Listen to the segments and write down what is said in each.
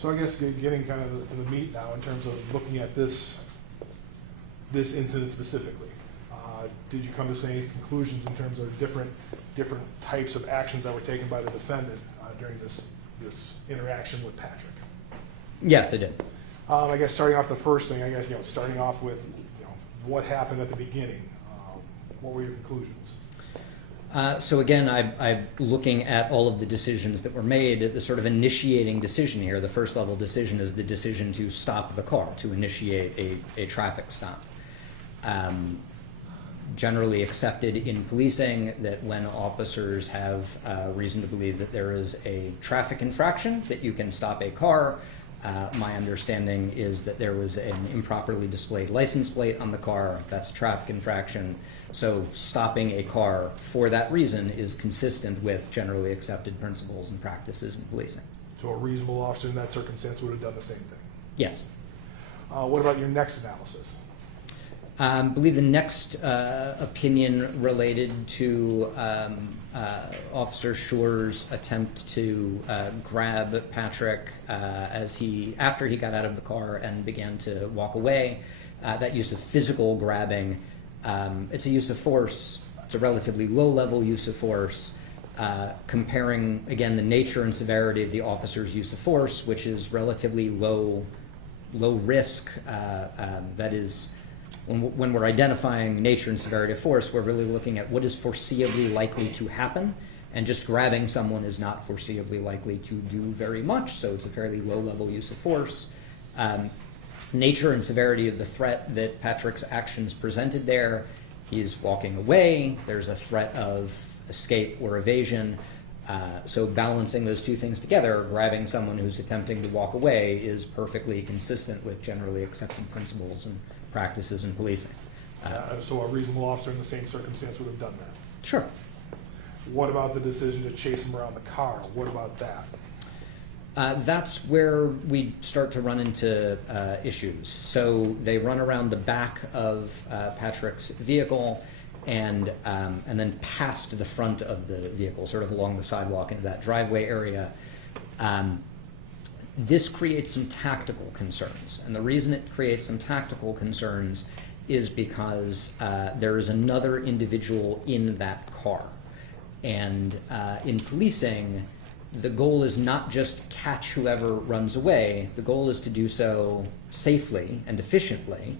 So I guess getting kind of to the meat now in terms of looking at this incident specifically. Did you come to any conclusions in terms of different types of actions that were taken by the defendant during this interaction with Patrick? Yes, I did. I guess starting off the first thing, starting off with what happened at the beginning. What were your conclusions? So again, I'm looking at all of the decisions that were made. The sort of initiating decision here, the first level decision, is the decision to stop the car, to initiate a traffic stop. Generally accepted in policing that when officers have reason to believe that there is a traffic infraction, that you can stop a car. My understanding is that there was an improperly displayed license plate on the car. That's a traffic infraction. So stopping a car for that reason is consistent with generally accepted principles and practices in policing. So a reasonable officer in that circumstance would have done the same thing? Yes. What about your next analysis? I believe the next opinion related to Officer Schurr's attempt to grab Patrick after he got out of the car and began to walk away. That use of physical grabbing, it's a use of force. It's a relatively low-level use of force. Comparing, again, the nature and severity of the officer's use of force, which is relatively low risk. That is, when we're identifying nature and severity of force, we're really looking at what is foreseeably likely to happen, and just grabbing someone is not foreseeably likely to do very much, so it's a fairly low-level use of force. Nature and severity of the threat that Patrick's actions presented there. He's walking away. There's a threat of escape or evasion. So balancing those two things together, grabbing someone who's attempting to walk away, is perfectly consistent with generally accepted principles and practices in policing. So a reasonable officer in the same circumstance would have done that? Sure. What about the decision to chase him around the car? What about that? That's where we start to run into issues. So they run around the back of Patrick's vehicle and then past the front of the vehicle, sort of along the sidewalk into that driveway area. This creates some tactical concerns, and the reason it creates some tactical concerns is because there is another individual in that car. And in policing, the goal is not just catch whoever runs away. The goal is to do so safely and efficiently.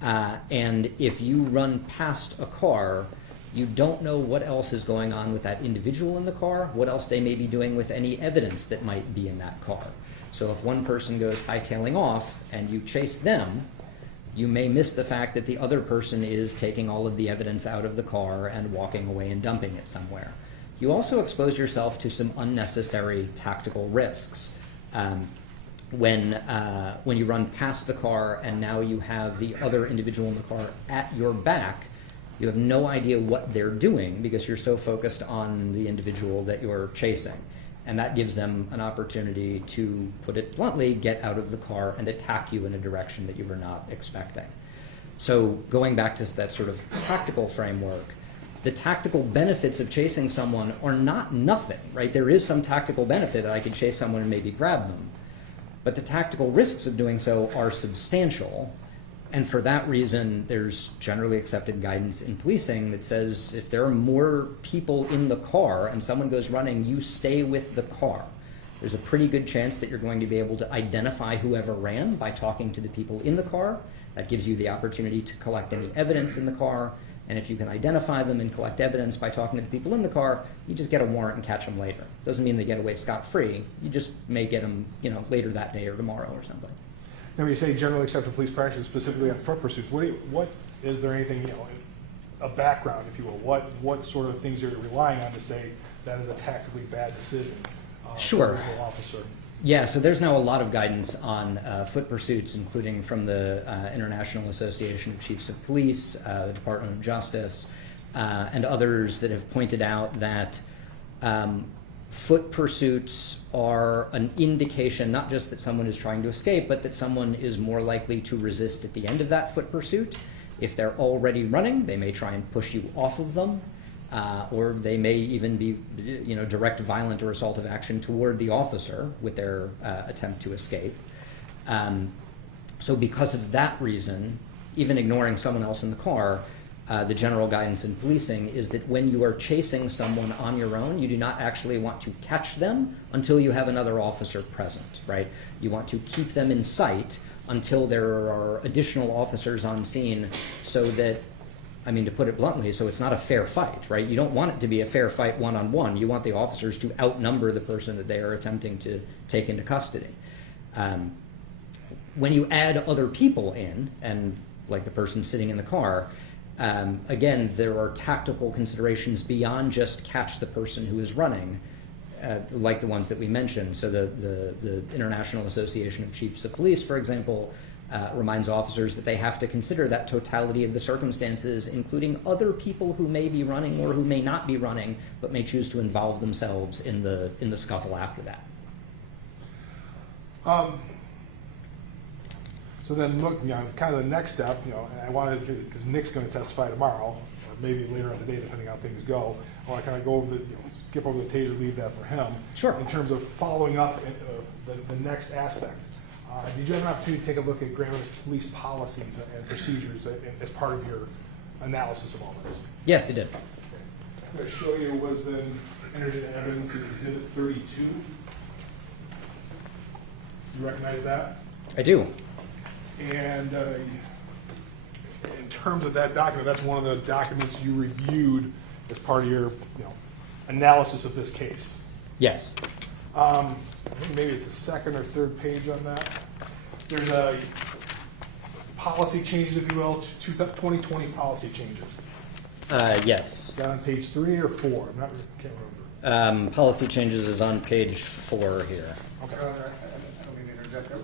And if you run past a car, you don't know what else is going on with that individual in the car, what else they may be doing with any evidence that might be in that car. So if one person goes hightailing off and you chase them, you may miss the fact that the other person is taking all of the evidence out of the car and walking away and dumping it somewhere. You also expose yourself to some unnecessary tactical risks. When you run past the car and now you have the other individual in the car at your back, you have no idea what they're doing because you're so focused on the individual that you're chasing. And that gives them an opportunity to, put it bluntly, get out of the car and attack you in a direction that you were not expecting. So going back to that sort of tactical framework, the tactical benefits of chasing someone are not nothing, right? There is some tactical benefit that I could chase someone and maybe grab them. But the tactical risks of doing so are substantial. And for that reason, there's generally accepted guidance in policing that says if there are more people in the car and someone goes running, you stay with the car. There's a pretty good chance that you're going to be able to identify whoever ran by talking to the people in the car. That gives you the opportunity to collect any evidence in the car. And if you can identify them and collect evidence by talking to the people in the car, you just get a warrant and catch them later. Doesn't mean they get away scot-free. You just may get them, later that day or tomorrow or something. Now, when you say generally accepted police practice, specifically on foot pursuits, what is there anything, a background, if you will? What sort of things you're relying on to say that is a tactically bad decision? Sure. For an officer? Yeah, so there's now a lot of guidance on foot pursuits, including from the International Association of Chiefs of Police, the Department of Justice, and others that have pointed out that foot pursuits are an indication not just that someone is trying to escape, but that someone is more likely to resist at the end of that foot pursuit. If they're already running, they may try and push you off of them. or they may even be, direct violent or assaultive action toward the officer with their attempt to escape. So because of that reason, even ignoring someone else in the car, the general guidance in policing is that when you are chasing someone on your own, you do not actually want to catch them until you have another officer present, right? You want to keep them in sight until there are additional officers on scene, so that, to put it bluntly, so it's not a fair fight, right? You don't want it to be a fair fight one-on-one. You want the officers to outnumber the person that they are attempting to take into custody. When you add other people in, and like the person sitting in the car, again, there are tactical considerations beyond just catch the person who is running, like the ones that we mentioned. So the International Association of Chiefs of Police, for example, reminds officers that they have to consider that totality of the circumstances, including other people who may be running or who may not be running, but may choose to involve themselves in the scuffle after that. So then look, kind of the next step, and I wanted to, because Nick's going to testify tomorrow, or maybe later on today, depending on how things go. I want to kind of go over skip over the taser, leave that for him. Sure. In terms of following up the next aspect. Did you have an opportunity to take a look at Grand Rapids police policies and procedures as part of your analysis of all this? Yes, it did. Okay. I'm going to show you what has been entered into evidence as Exhibit 32. You recognize that? I do. And in terms of that document, that's one of the documents you reviewed as part of your analysis of this case. Yes. I think maybe it's the second or third page on that. There's a policy changes, if you will, 2020 policy changes. Yes. Got on page 3 or 4? Can't remember. Policy changes is on page 4 here. Okay. I don't mean to interject, but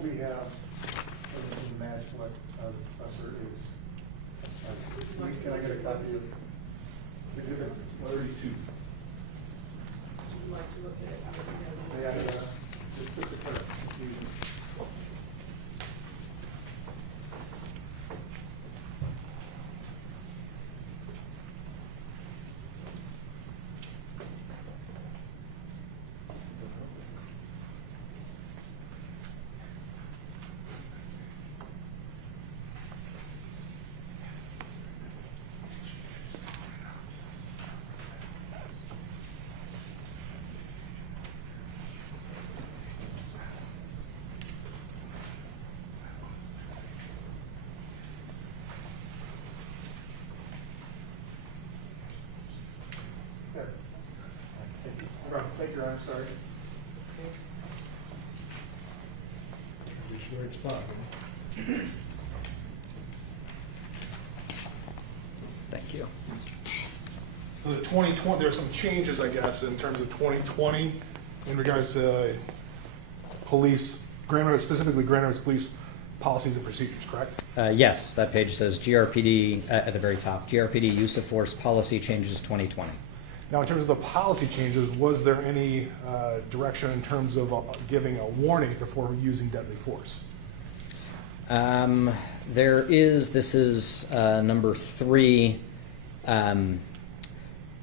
we have everything match what the professor is. Can I get a copy of Exhibit 32? Would you like to look at it? Yeah, just to clear up confusion. Thank you, I'm sorry. Be sure it's spot. Thank you. So the 2020, there's some changes, I guess, in terms of 2020 in regards to police, specifically Grand Rapids police policies and procedures, correct? Yes, that page says GRPD at the very top. GRPD use of force policy changes 2020. Now, in terms of the policy changes, was there any direction in terms of giving a warning before using deadly force? There is, this is number 3.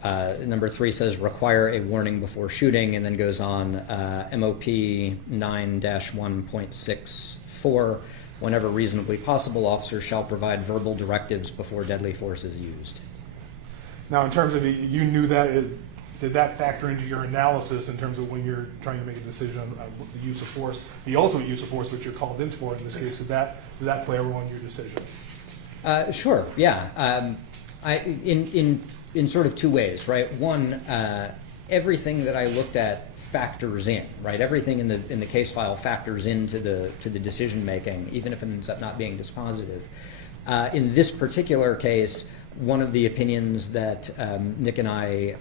Number 3 says require a warning before shooting, and then goes on MOP 9-1.64. Whenever reasonably possible, officers shall provide verbal directives before deadly force is used. Now, in terms of, you knew that, did that factor into your analysis in terms of when you're trying to make a decision on the use of force, the ultimate use of force, which you're called in for in this case, did that play a role in your decision? Sure, yeah. In sort of 2 ways, right? One, everything that I looked at factors in, right? Everything in the case file factors into the decision making, even if it ends up not being dispositive. In this particular case, one of the opinions that Nick and I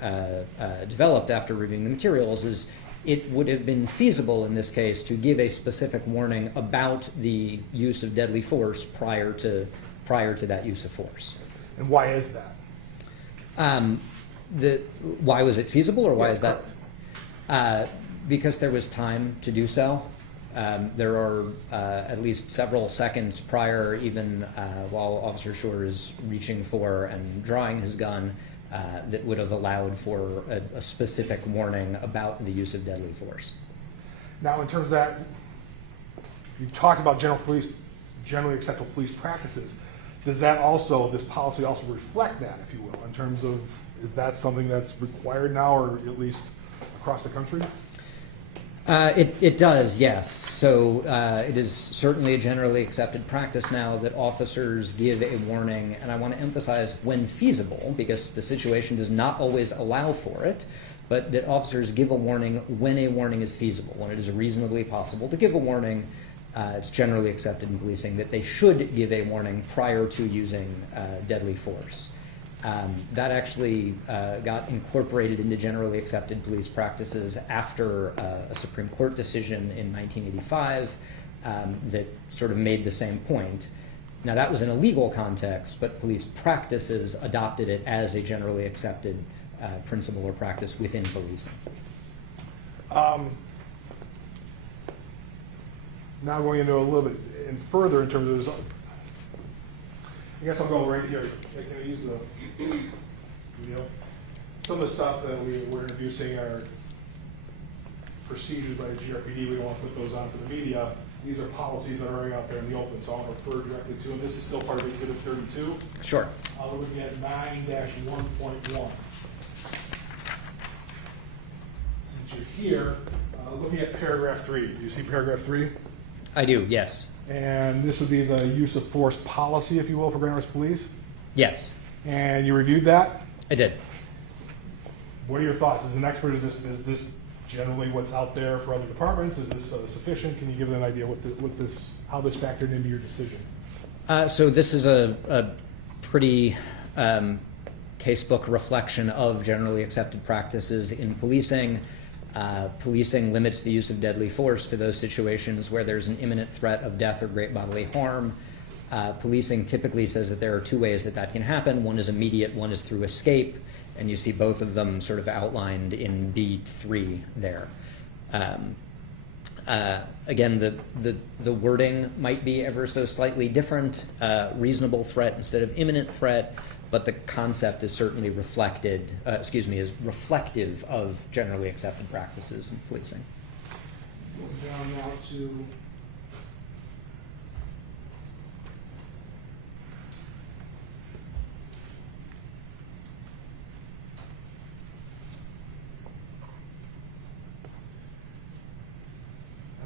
developed after reviewing the materials is it would have been feasible in this case to give a specific warning about the use of deadly force prior to that use of force. And why is that? Why was it feasible, or why is that? Because there was time to do so. There are at least several seconds prior, even while Officer Schurr is reaching for and drawing his gun, that would have allowed for a specific warning about the use of deadly force. Now, in terms of that, you've talked about generally acceptable police practices. Does that also, this policy also reflect that, if you will, in terms of, is that something that's required now, or at least across the country? It does, yes. So it is certainly a generally accepted practice now that officers give a warning, and I want to emphasize when feasible, because the situation does not always allow for it, but that officers give a warning when a warning is feasible, when it is reasonably possible to give a warning. It's generally accepted in policing that they should give a warning prior to using deadly force. That actually got incorporated into generally accepted police practices after a Supreme Court decision in 1985 that sort of made the same point. Now, that was in a legal context, but police practices adopted it as a generally accepted principle or practice within policing. Now going into a little bit further in terms of this, I guess I'll go right here. Can I use the video? Some of the stuff that we're introducing are procedures by the GRPD. We don't want to put those on for the media. These are policies that are already out there in the open, so I'll refer directly to them. This is still part of Exhibit 32. Sure. We're looking at 9-1.1. Since you're here, looking at paragraph 3. Do you see paragraph 3? I do, yes. And this would be the use of force policy, if you will, for Grand Rapids Police. Yes, And you reviewed that? I did. What are your thoughts? As an expert, is this generally what's out there for other departments? Is this sufficient? Can you give an idea how this factored into your decision? So this is a pretty casebook reflection of generally accepted practices in policing. Policing limits the use of deadly force to those situations where there's an imminent threat of death or great bodily harm. Policing typically says that there are two ways that can happen. One is immediate, one is through escape, and you see both of them sort of outlined in B3 there. Again, the wording might be ever so slightly different, reasonable threat instead of imminent threat, but the concept is certainly is reflective of generally accepted practices in policing. Going down now to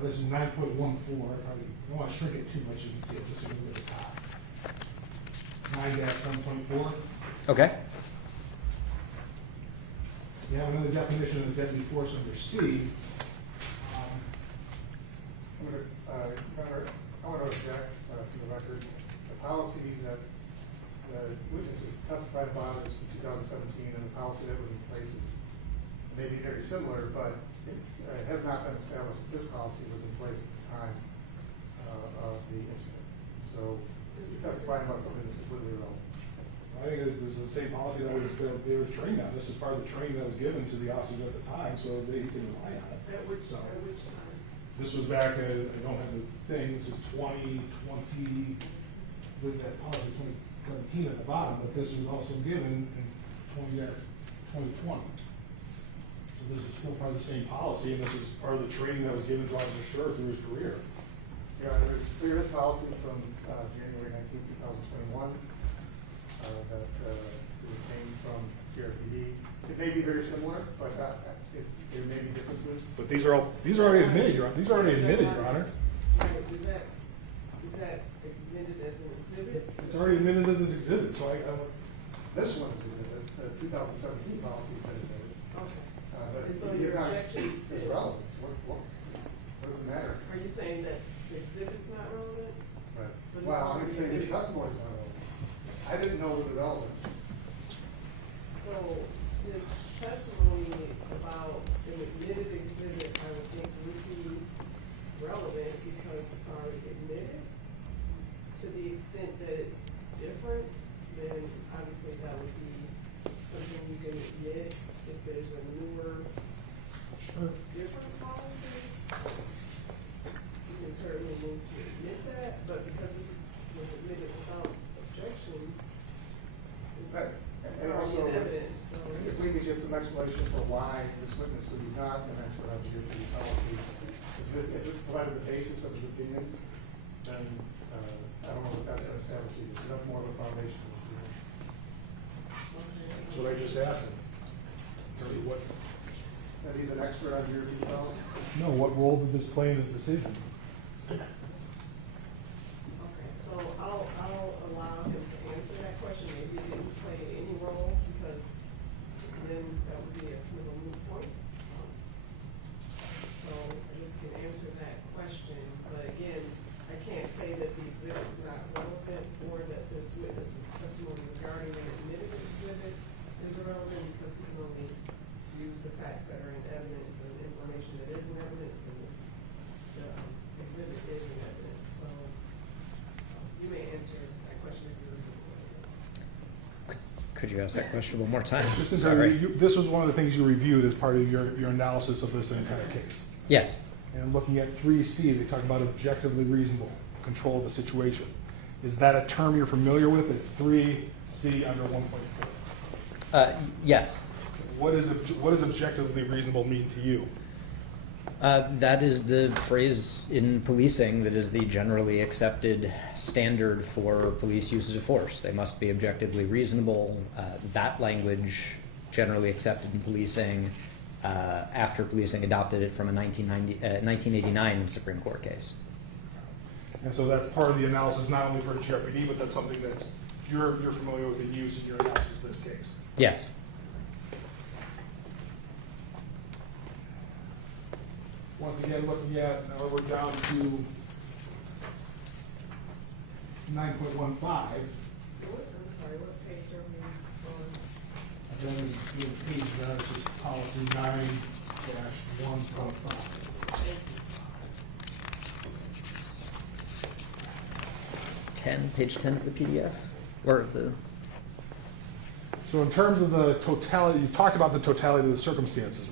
this is 9.14. I don't want to shrink it too much. You can see it just a little bit at the top. 9-1.4. Okay. You have another definition of deadly force under C. I want to object to the record. The policy that the witnesses testified about is from 2017, and the policy that was in place may be very similar, but it has not been established that this policy was in place at the time of the incident. So he's testifying about something that's completely irrelevant. I think this is the same policy that they were trained on. This is part of the training that was given to the officers at the time, so they can rely on it. At which time? This was back, I don't have the thing, this is 2020, that policy 2017 at the bottom, but this was also given in 2020. So this is still part of the same policy, and this is part of the training that was given to Officer Schurr through his career. Yeah, there's clear policy from January 19, 2021 that came from GRPD. It may be very similar, but there may be differences. But these are already admitted, Your Honor. These are already admitted, Your Honor. Right, is that admitted as an exhibit? It's already admitted as an exhibit, so This one's the 2017 policy is admitted. Okay. But And so it's your not- objection it's is- relevant. What does it matter? Are you saying that the exhibit's not relevant? Right. But it's Well, I'm already saying his admitted. testimony's not relevant. I didn't know the relevance. So his testimony about an admitted exhibit, I would think would be relevant because it's already admitted. To the extent that it's different, then obviously that would be something you can admit if there's a newer, different policy. provided the basis of his opinions, then I don't know what that's going to establish. It's enough more of a foundation. That's what I just asked him. Tell you what, That he's an expert on your details. no, what role did this play in his decision? Okay, so I'll allow him to answer that question. Maybe it didn't play any role, because then that would be a kind of a moot point. So I just can answer that question, but again, I can't say that the exhibit's not relevant or that this witness's testimony regarding an admitted exhibit is irrelevant, because we can only use the facts that are in evidence and information that is in evidence, and the exhibit is in evidence. So you may answer that question if you're interested. Could you ask that question one more time? Just to say, Sorry. this was one of the things you reviewed as part of your analysis of this entire case. Yes. And looking at 3C, they talk about objectively reasonable control of the situation. Is that a term you're familiar with? It's 3C under 1.4. Yes. What does objectively reasonable mean to you? That is the phrase in policing that is the generally accepted standard for police uses of force. They must be objectively reasonable. That language, generally accepted in policing, after policing adopted it from a 1989 Supreme Court case. And so that's part of the analysis, not only for HRPD, but that's something that you're familiar with and used in your analysis of this case. Yes. Once again, looking at, now we're down to 9.15. I'm sorry, what page are we on? And then the page there, it's just policy 9-1.5. Page 10 of the PDF? Or of the... So in terms of the totality, you talked about the totality of the circumstances.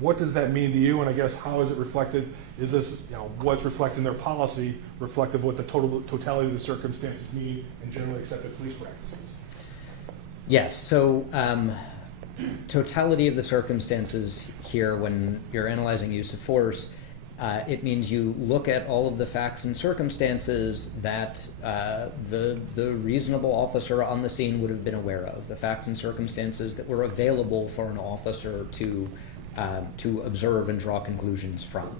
What does that mean to you? And I guess how is it reflected? Is this, what's reflected in their policy reflective of what the totality of the circumstances mean in generally accepted police practices? Yes, so totality of the circumstances here when you're analyzing use of force, it means you look at all of the facts and circumstances that the reasonable officer on the scene would have been aware of, the facts and circumstances that were available for an officer to observe and draw conclusions from.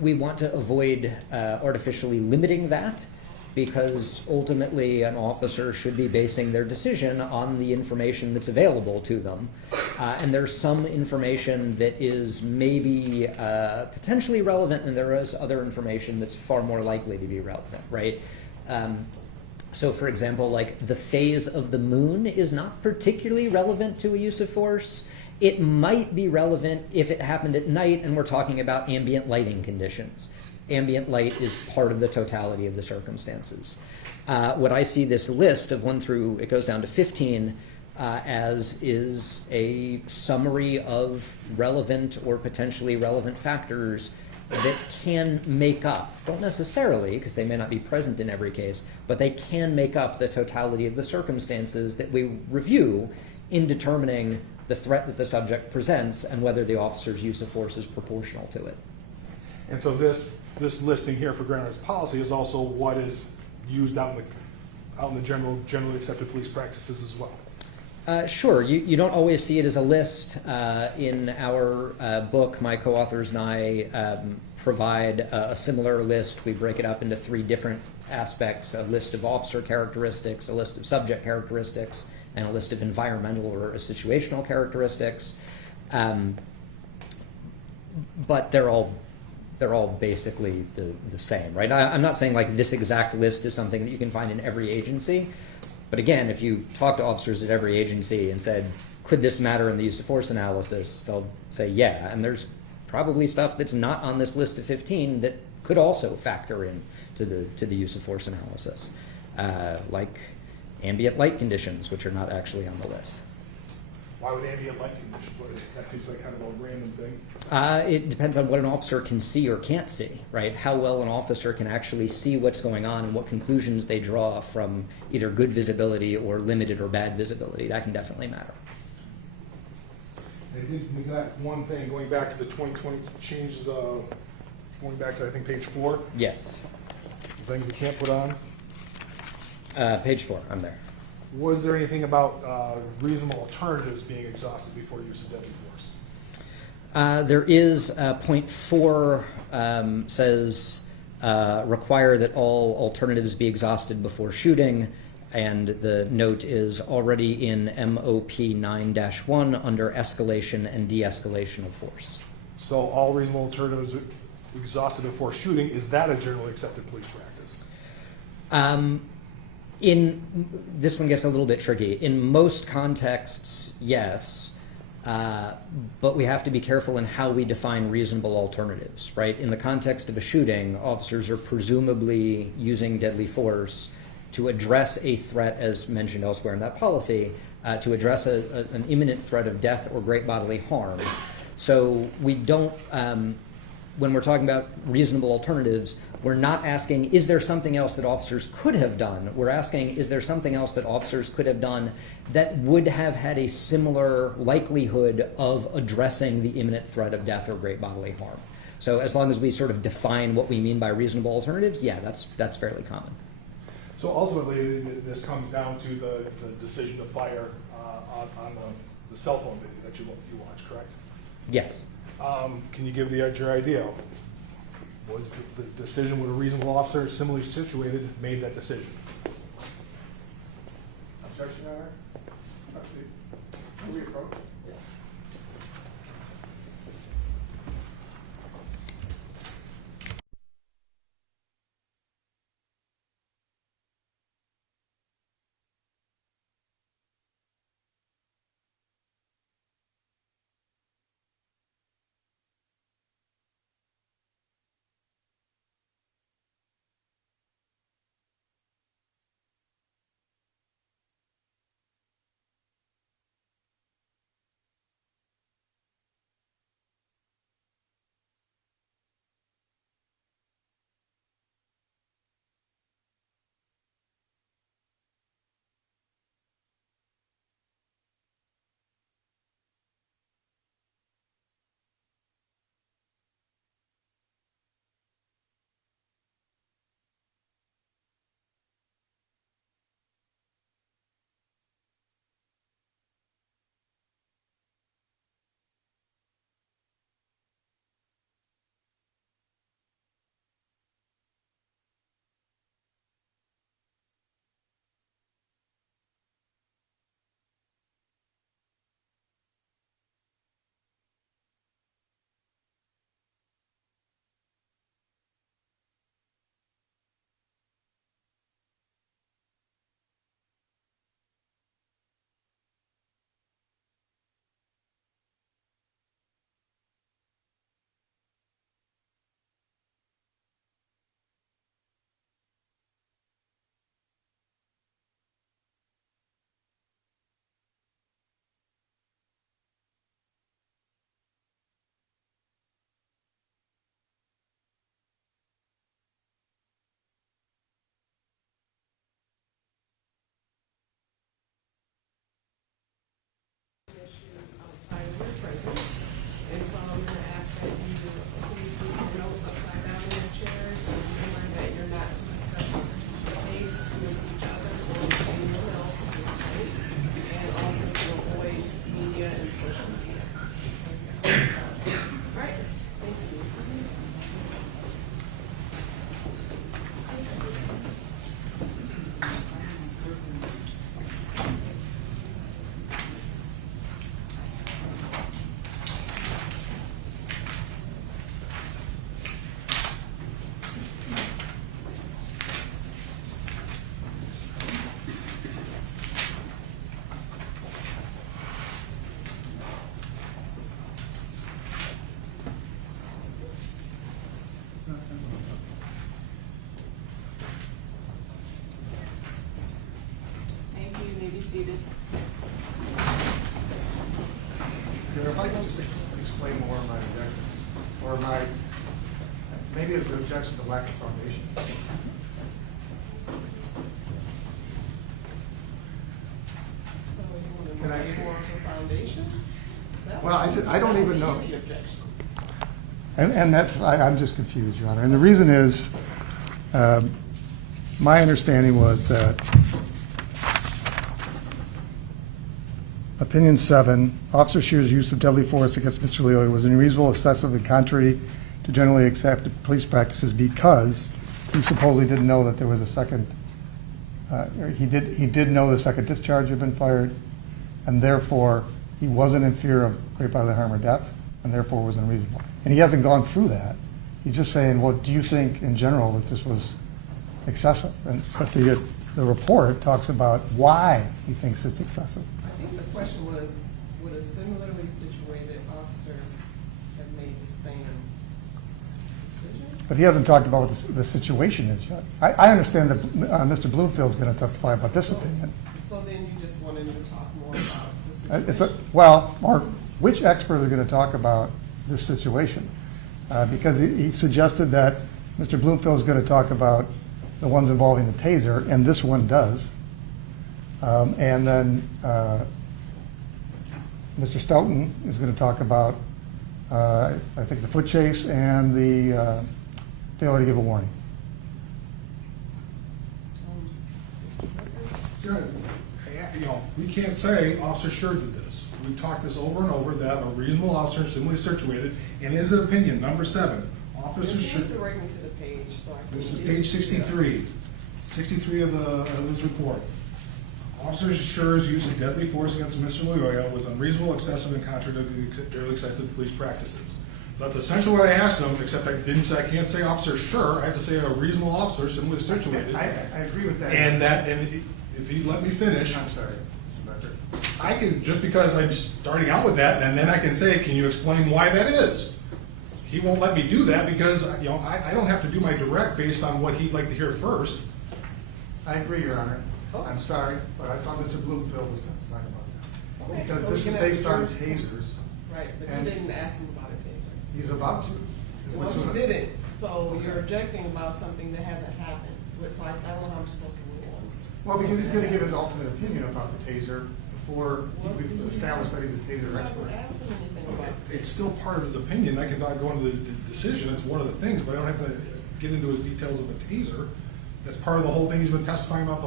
We want to avoid artificially limiting that, because ultimately an officer should be basing their decision on the information that's available to them. And there's some information that is maybe potentially relevant, and there is other information that's far more likely to be relevant, right? So for example, like the phase of the moon is not particularly relevant to a use of force. It might be relevant if it happened at night and we're talking about ambient lighting conditions. Ambient light is part of the totality of the circumstances. What I see this list of 1 through, it goes down to 15, as is a summary of relevant or potentially relevant factors that can make up, don't necessarily, because they may not be present in every case, but they can make up the totality of the circumstances that we review in determining the threat that the subject presents and whether the officer's use of force is proportional to it. And so this listing here for Grand Rapids policy is also what is used out in the generally accepted police practices as well. Sure. You don't always see it as a list. In our book, my co-authors and I provide a similar list. We break it up into 3 different aspects: a list of officer characteristics, a list of subject characteristics, and a list of environmental or situational characteristics. But they're all basically the same, right? I'm not saying like this exact list is something that you can find in every agency. But again, if you talk to officers at every agency and said, could this matter in the use of force analysis, they'll say, yeah. And there's probably stuff that's not on this list of 15 that could also factor in to the use of force analysis, like ambient light conditions, which are not actually on the list. Why would ambient light conditions? That seems like kind of a random thing. It depends on what an officer can see or can't see, right? How well an officer can actually see what's going on and what conclusions they draw from either good visibility or limited or bad visibility. That can definitely matter. They did neglect one thing, going back to the 2020 changes, going back to, I think, page 4, Yes. things we can't put on. Page 4, I'm there. Was there anything about reasonable alternatives being exhausted before use of deadly force? There is point 4 says require that all alternatives be exhausted before shooting, and the note is already in MOP 9-1 under escalation and de-escalation of force. So all reasonable alternatives exhausted before shooting, is that a generally accepted police practice? This one gets a little bit tricky. In most contexts, yes, but we have to be careful in how we define reasonable alternatives, right? In the context of a shooting, officers are presumably using deadly force to address a threat, as mentioned elsewhere in that policy, to address an imminent threat of death or great bodily harm. So we don't, when we're talking about reasonable alternatives, we're not asking, is there something else that officers could have done? We're asking, is there something else that officers could have done that would have had a similar likelihood of addressing the imminent threat of death or great bodily harm? So as long as we sort of define what we mean by reasonable alternatives, yeah, that's fairly common. So ultimately, this comes down to the decision to fire on the cell phone video that you watched, correct? Yes. Can you give your idea? Was the decision with a reasonable officer similarly situated made that decision? Objection, Your Honor? Let's see. Can we approach? Yes. Outside of your presence, and so I'm going to ask that you please leave your notes upside down in your chair. Remember that you're not to discuss the case with each other or with anyone else at this point, and also to avoid media and social media. All right, thank you. Thank you. You may be seated. Your Honor, if I can just explain more my objection, or maybe it's an objection to lack of foundation. So you want to Can I- make more of a foundation? Well, I don't even know. Easy objection. And that's, I'm just confused, Your Honor. And the reason is, my understanding was that Opinion 7, Officer Schur's use of deadly force against Mr. Loyola was unreasonable, excessive, and contrary to generally accepted police practices because he supposedly didn't know that there was a second, or he did know the second discharge had been fired, and therefore he wasn't in fear of great bodily harm or death, and therefore was unreasonable. And he hasn't gone through that. He's just saying, well, do you think in general that this was excessive? But the report talks about why he thinks it's excessive. I think the question was, would a similarly situated officer have made the same decision? But he hasn't talked about what the situation is yet. I understand that Mr. Bloomfield's going to testify about this opinion. So then you just wanted to talk more about the It's situation? well, Mark, which expert is going to talk about this situation? Because he suggested that Mr. Bloomfield is going to talk about the ones involving the taser, and this one does. And then Mr. Stoughton is going to talk about, I think, the foot chase and the failure to give a warning. Sure. You know, we can't say Officer Schurr did this. We've talked this over and over, that a reasonable officer similarly situated, in his opinion, number 7, Officer If you Schurr. direct me to the page, so I can. This is get page it. 63, 63 of this report. Officer Schur's use of deadly force against Mr. Loyola was unreasonable, excessive, and contrary to generally accepted police practices. So that's essentially what I asked him, except I can't say Officer Schurr, I have to say a reasonable officer similarly situated. I agree with that. And if you let me finish, I'm sorry, Mr. Becker. I can, just because I'm starting out with that, and then I can say, can you explain why that is? He won't let me do that because, you know, I don't have to do my direct based on what he'd like to hear first. I agree, Your Honor. Oh. I'm sorry, but I thought Mr. Bloomfield was testifying about that. Okay, Because so this we is can have based on Schur's- tasers. Right, but And- you didn't ask him about a taser. He's about to. Well, you didn't, so you're objecting about something that hasn't happened. It's like, I don't know how I'm supposed to rule on. Well, because he's gonna give his ultimate opinion about the taser before he established that he's a taser He expert. hasn't asked him anything about it. It's still part of his opinion. I can not go into the decision. It's one of the things, but I don't have to get into his details of a taser. That's part of the whole thing. He's been testifying about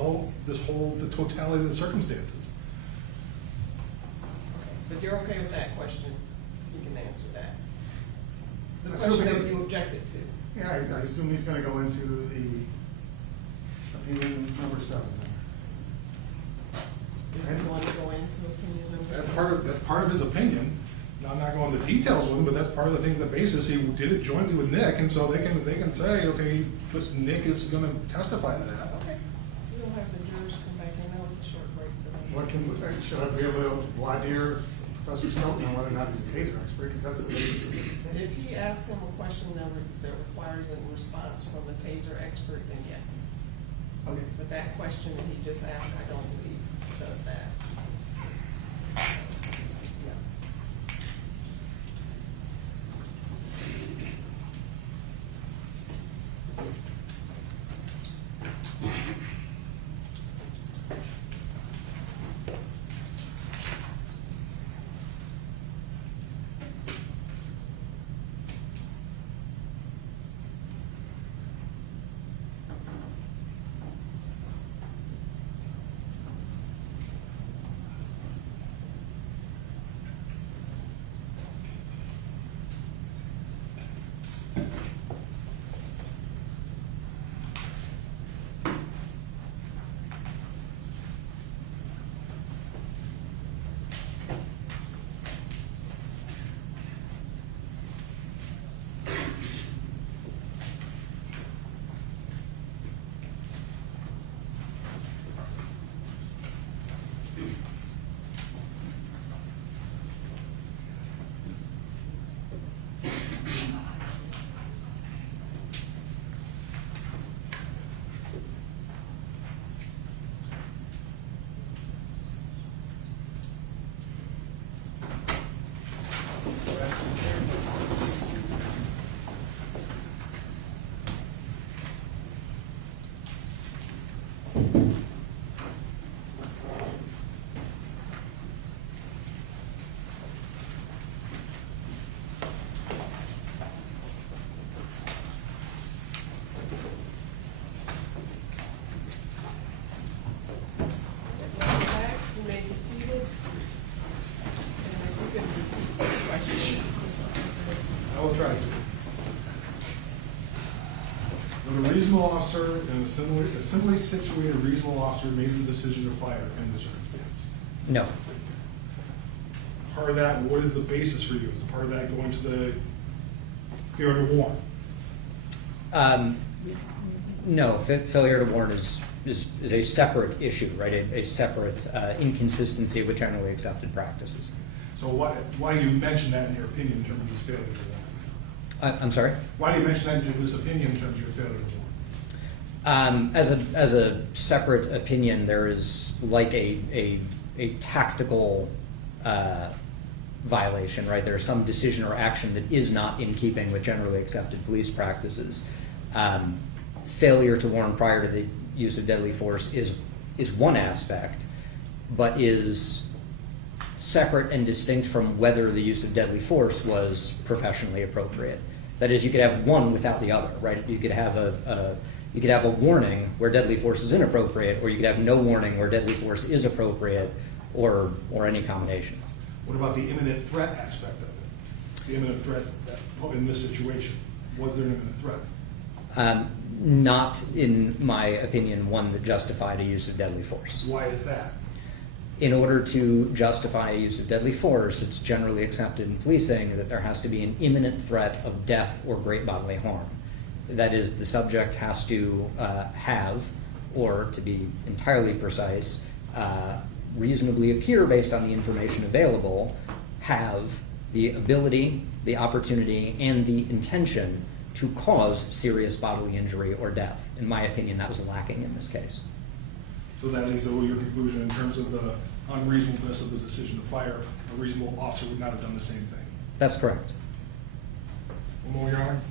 the totality of the circumstances. But you're okay with that question? You can answer that. The Assuming question that that- you objected to. Yeah, I assume he's gonna go into the opinion number 7. Is he going to go into opinion number? That's part of his opinion. Now, I'm not going into details with him, but that's part of the things, the basis. He did it jointly with Nick, and so they can say, okay, Nick is going to testify to that. Okay. You don't have the jurors come back in. That was a short break for them. What should I be able to voir Professor Stoughton on whether or not he's a taser expert, because that's the basis of this opinion. If he asks him a question that requires a response from a taser expert, then yes. Okay. But that question that he just asked, I don't believe does that. Yeah. I will try to. Would a reasonable officer in a similarly situated reasonable officer made the decision to fire in this circumstance? No. Part of that, what is the basis for you? Is part of that going to the failure to warn? No, failure to warn is a separate issue, right? A separate inconsistency with generally accepted practices. So why do you mention that in your opinion in terms of this failure to warn? I'm sorry? Why do you mention that in this opinion in terms of your failure to warn? As a separate opinion, there is like a tactical violation, right? There is some decision or action that is not in keeping with generally accepted police practices. Failure to warn prior to the use of deadly force is one aspect, but is separate and distinct from whether the use of deadly force was professionally appropriate. That is, you could have one without the other, right? You could have a warning where deadly force is inappropriate, or you could have no warning where deadly force is appropriate, or any combination. What about the imminent threat aspect of it? The imminent threat in this situation, was there an imminent threat? Not, in my opinion, one that justified a use of deadly force. Why is that? In order to justify a use of deadly force, it's generally accepted in policing that there has to be an imminent threat of death or great bodily harm. That is, the subject has to have, or to be entirely precise, reasonably appear based on the information available, have the ability, the opportunity, and the intention to cause serious bodily injury or death. In my opinion, that was lacking in this case. So that leads to your conclusion in terms of the unreasonableness of the decision to fire. A reasonable officer would not have done the same thing. That's correct. One more, Your Honor.